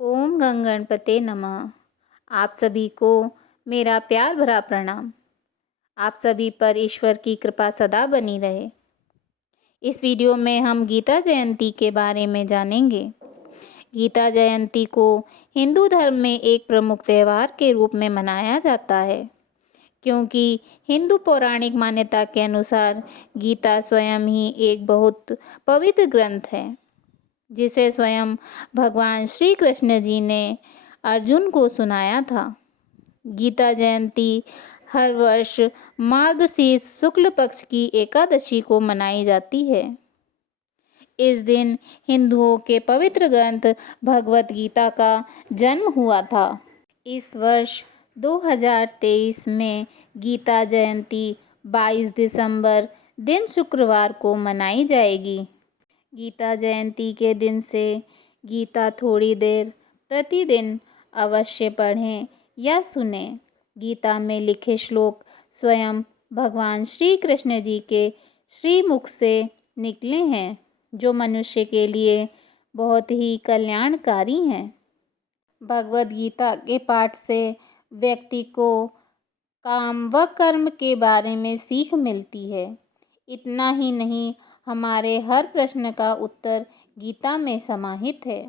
ओम गंग गणपते नमः। आप सभी को मेरा प्यार भरा प्रणाम। आप सभी पर ईश्वर की कृपा सदा बनी रहे। इस वीडियो में हम गीता जयंती के बारे में जानेंगे। गीता जयंती को हिंदू धर्म में एक प्रमुख त्यौहार के रूप में मनाया जाता है, क्योंकि हिंदू पौराणिक मान्यता के अनुसार गीता स्वयं ही एक बहुत पवित्र ग्रंथ है, जिसे स्वयं भगवान श्री कृष्ण जी ने अर्जुन को सुनाया था। गीता जयंती हर वर्ष मार्गशीर्ष शुक्ल पक्ष की एकादशी को मनाई जाती है। इस दिन हिंदुओं के पवित्र ग्रंथ भगवत गीता का जन्म हुआ था। इस वर्ष 2023 में गीता जयंती 22 दिसंबर दिन शुक्रवार को मनाई जाएगी। गीता जयंती के दिन से गीता थोड़ी देर प्रतिदिन अवश्य पढ़ें या सुनें। गीता में लिखे श्लोक स्वयं भगवान श्री कृष्ण जी के श्रीमुख से निकले हैं, जो मनुष्य के लिए बहुत ही कल्याणकारी हैं। भगवद गीता के पाठ से व्यक्ति को काम व कर्म के बारे में सीख मिलती है। इतना ही नहीं, हमारे हर प्रश्न का उत्तर गीता में समाहित है।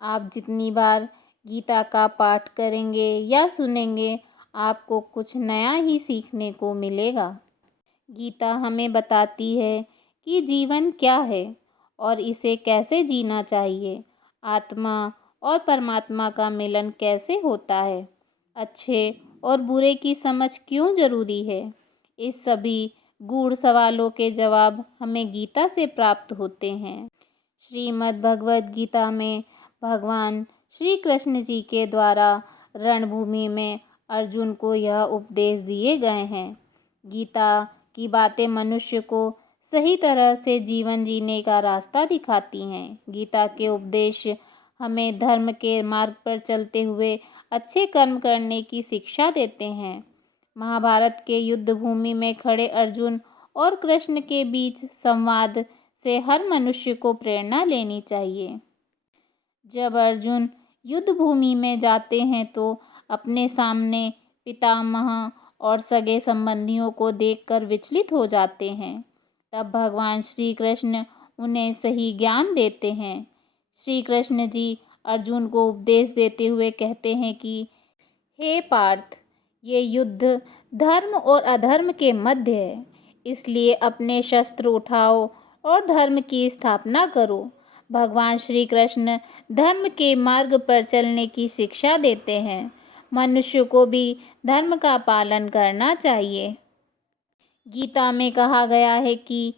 आप जितनी बार गीता का पाठ करेंगे या सुनेंगे, आपको कुछ नया ही सीखने को मिलेगा। गीता हमें बताती है कि जीवन क्या है और इसे कैसे जीना चाहिए। आत्मा और परमात्मा का मिलन कैसे होता है, अच्छे और बुरे की समझ क्यों जरूरी है। इस सभी गूढ़ सवालों के जवाब हमें गीता से प्राप्त होते हैं। श्रीमद् भगवद गीता में भगवान श्री कृष्ण जी के द्वारा रणभूमि में अर्जुन को यह उपदेश दिए गए हैं। गीता की बातें मनुष्य को सही तरह से जीवन जीने का रास्ता दिखाती हैं। गीता के उपदेश हमें धर्म के मार्ग पर चलते हुए अच्छे कर्म करने की शिक्षा देते हैं। महाभारत के युद्ध भूमि में खड़े अर्जुन और कृष्ण के बीच संवाद से हर मनुष्य को प्रेरणा लेनी चाहिए। जब अर्जुन युद्ध भूमि में जाते हैं तो अपने सामने पितामह और सगे संबंधियों को देखकर विचलित हो जाते हैं। तब भगवान श्री कृष्ण उन्हें सही ज्ञान देते हैं। श्री कृष्ण जी अर्जुन को उपदेश देते हुए कहते हैं कि हे पार्थ, ये युद्ध धर्म और अधर्म के मध्य है, इसलिए अपने शस्त्र उठाओ और धर्म की स्थापना करो। भगवान श्री कृष्ण धर्म के मार्ग पर चलने की शिक्षा देते हैं। मनुष्य को भी धर्म का पालन करना चाहिए। गीता में कहा गया है कि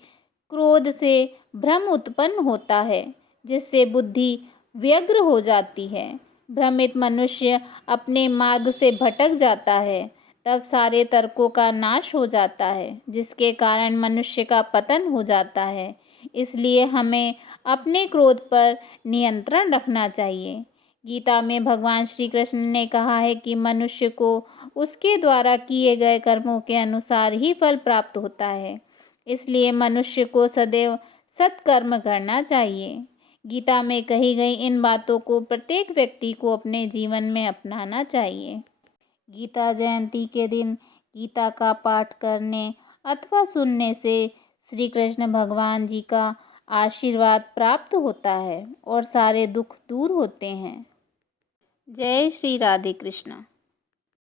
क्रोध से भ्रम उत्पन्न होता है, जिससे बुद्धि व्यग्र हो जाती है। भ्रमित मनुष्य अपने मार्ग से भटक जाता है, तब सारे तर्कों का नाश हो जाता है, जिसके कारण मनुष्य का पतन हो जाता है। इसलिए हमें अपने क्रोध पर नियंत्रण रखना चाहिए। गीता में भगवान श्री कृष्ण ने कहा है कि मनुष्य को उसके द्वारा किए गए कर्मों के अनुसार ही फल प्राप्त होता है। इसलिए मनुष्य को सदैव सत्कर्म करना चाहिए। गीता में कही गई इन बातों को प्रत्येक व्यक्ति को अपने जीवन में अपनाना चाहिए। गीता जयंती के दिन गीता का पाठ करने अथवा सुनने से श्री कृष्ण भगवान जी का आशीर्वाद प्राप्त होता है और सारे दुख दूर होते हैं। जय श्री राधे कृष्ण।